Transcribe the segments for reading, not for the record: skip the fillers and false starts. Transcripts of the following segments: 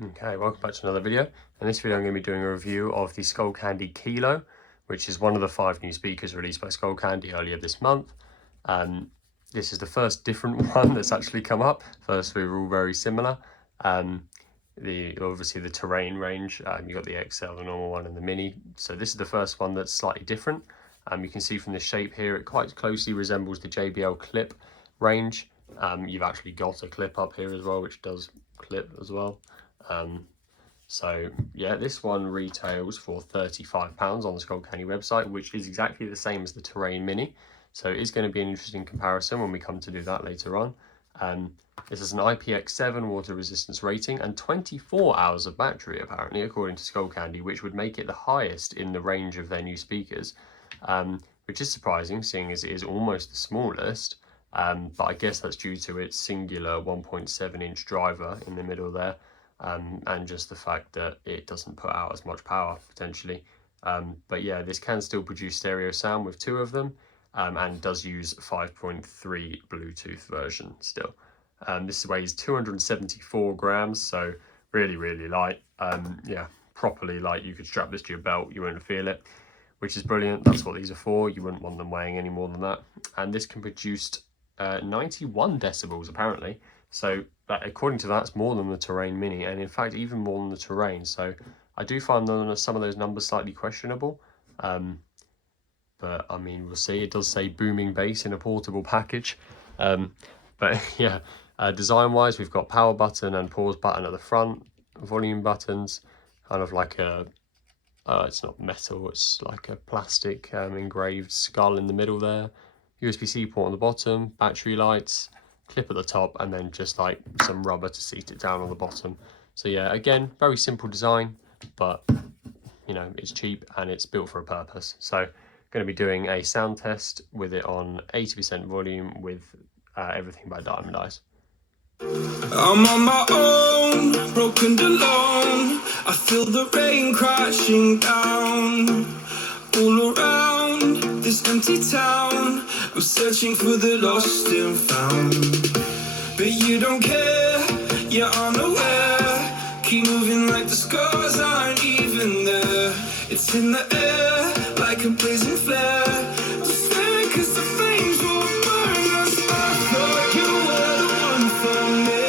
Okay, welcome back to another video. In this video I'm going to be doing a review of the Skullcandy Kilo, which is one of the 5 new speakers released by Skullcandy earlier this month. This is the first different one that's actually come up. First, we were all very similar. Obviously the terrain range, you've got the XL, the normal one, and the mini. So this is the first one that's slightly different. You can see from the shape here, it quite closely resembles the JBL clip range. You've actually got a clip up here as well, which does clip as well. So yeah, this one retails for £35 on the Skullcandy website, which is exactly the same as the Terrain Mini. So it's going to be an interesting comparison when we come to do that later on. This is an IPX7 water resistance rating and 24 hours of battery, apparently, according to Skullcandy, which would make it the highest in the range of their new speakers, which is surprising, seeing as it is almost the smallest. But I guess that's due to its singular 1.7-inch driver in the middle there. And just the fact that it doesn't put out as much power potentially. But yeah, this can still produce stereo sound with 2 of them, and does use 5.3 Bluetooth version still. This weighs 274 grams, so really light. Yeah, properly light. You could strap this to your belt, you wouldn't feel it, which is brilliant. That's what these are for. You wouldn't want them weighing any more than that. And this can produce 91 decibels apparently. So according to that, it's more than the Terrain Mini, and in fact even more than the Terrain. So I do find some of those numbers slightly questionable, but I mean, we'll see. It does say booming bass in a portable package, but yeah, design wise, we've got power button and pause button at the front, volume buttons, kind of like a it's not metal, it's like a plastic engraved skull in the middle there, USB-C port on the bottom, battery lights, clip at the top, and then just like some rubber to seat it down on the bottom. So yeah, again, very simple design, but you know, it's cheap and it's built for a purpose. So going to be doing a sound test with it on 80% volume with everything by Diamond Eyes. I'm on my own, broken and alone. I feel the rain crashing down all around this empty town. I'm searching for the lost and found, but you don't care, you're unaware. Keep moving like the scars aren't even there. It's in the air like a blazing flare. Just stay, 'cause the flames will burn us. I thought you were the one for me.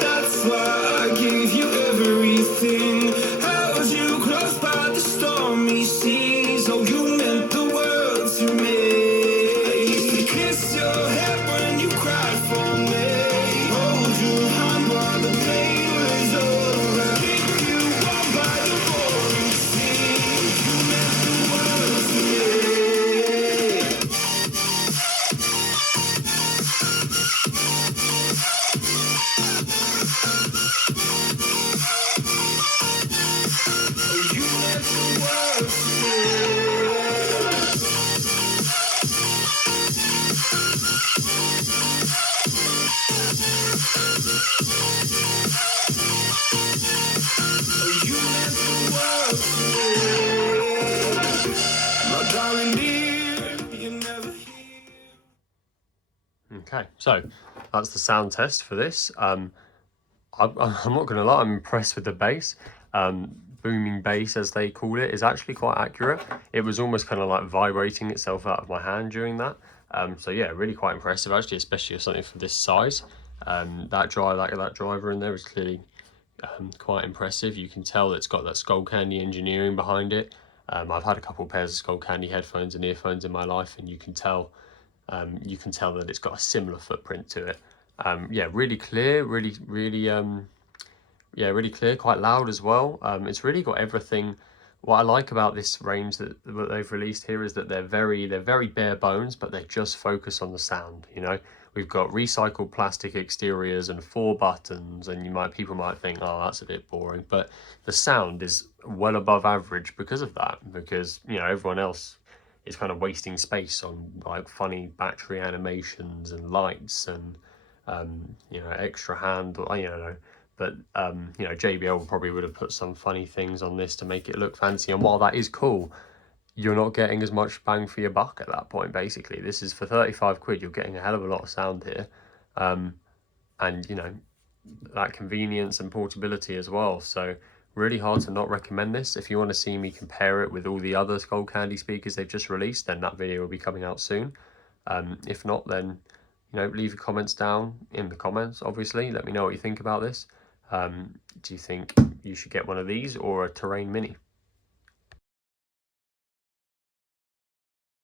That's why I gave you everything. Held you close by the stormy seas. Oh, you meant the world to me. I used to kiss your head when you cried for me. Hold your hand while the pain was over. Keep you warm by the roaring sea. You meant the world to me. Oh, you meant the world to me. Oh, you meant the world to me. My darling dear, you never hear. Okay, so that's the sound test for this. I'm not gonna lie, I'm impressed with the bass. Booming bass, as they call it, is actually quite accurate. It was almost kind of like vibrating itself out of my hand during that. So yeah, really quite impressive actually, especially for something for this size. That driver in there is clearly quite impressive. You can tell it's got that Skullcandy engineering behind it. I've had a couple of pairs of Skullcandy headphones and earphones in my life, and you can tell that it's got a similar footprint to it. Yeah, really clear, really clear, quite loud as well. It's really got everything. What I like about this range that they've released here is that they're very bare bones, but they just focus on the sound. You know, we've got recycled plastic exteriors and 4 buttons, and people might think, oh, that's a bit boring, but the sound is well above average because of that. Because you know, everyone else is kind of wasting space on like funny battery animations and lights and you know, extra hand, you know. But you know, JBL probably would have put some funny things on this to make it look fancy. And while that is cool, you're not getting as much bang for your buck at that point. Basically, this is for 35 quid. You're getting a hell of a lot of sound here, and you know, that convenience and portability as well. So really hard to not recommend this. If you want to see me compare it with all the other Skullcandy speakers they've just released, then that video will be coming out soon. If not, then leave your comments down in the comments. Obviously, let me know what you think about this. Do you think you should get one of these or a Terrain Mini?